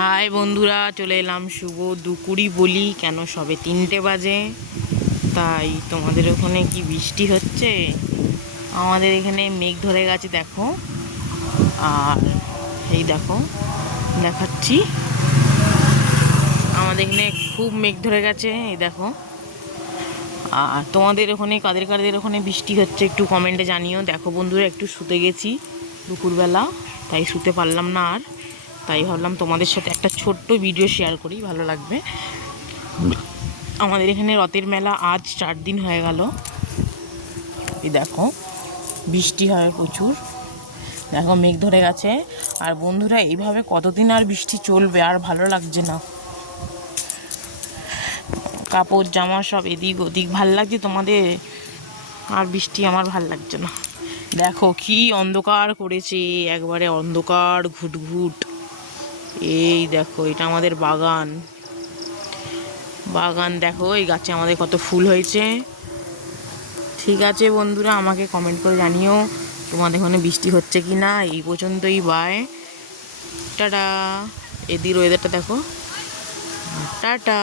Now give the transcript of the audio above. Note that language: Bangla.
হাই বন্ধুরা, চলে এলাম শুভ দুপুরি বলি কেন, সবে 3টে বাজে। তাই তোমাদের ওখানে কি বৃষ্টি হচ্ছে? আমাদের এখানে মেঘ ধরে গেছে দেখো। আর এই দেখো, দেখাচ্ছি, আমাদের এখানে খুব মেঘ ধরে গেছে, এই দেখো। আর তোমাদের ওখানে কাদের কাদের ওখানে বৃষ্টি হচ্ছে একটু কমেন্টে জানিও। দেখো বন্ধুরা, একটু শুতে গেছি দুপুরবেলা, তাই শুতে পারলাম না আর। তাই ভাবলাম তোমাদের সাথে একটা ছোট্ট ভিডিও শেয়ার করি, ভালো লাগবে। আমাদের এখানে রথের মেলা আজ 4 দিন হয়ে গেল। এই দেখো, বৃষ্টি হয় প্রচুর, দেখো মেঘ ধরে গেছে। আর বন্ধুরা, এইভাবে কতদিন আর বৃষ্টি চলবে? আর ভালো লাগছে না, কাপড় জামা সব এদিক ওদিক। ভাল লাগছে তোমাদের? আর বৃষ্টি আমার ভাল লাগছে না। দেখো কি অন্ধকার করেছে, একবারে অন্ধকার ঘুটঘুট। এই দেখো, এটা আমাদের বাগান। বাগান দেখো, এই গাছে আমাদের কত ফুল হয়েছে। ঠিক আছে বন্ধুরা, আমাকে কমেন্ট করে জানিও তোমাদের ওখানে বৃষ্টি হচ্ছে কি না। এই পর্যন্তই, বাই, টাটা। এদির ওয়েদারটা দেখো, টাটা।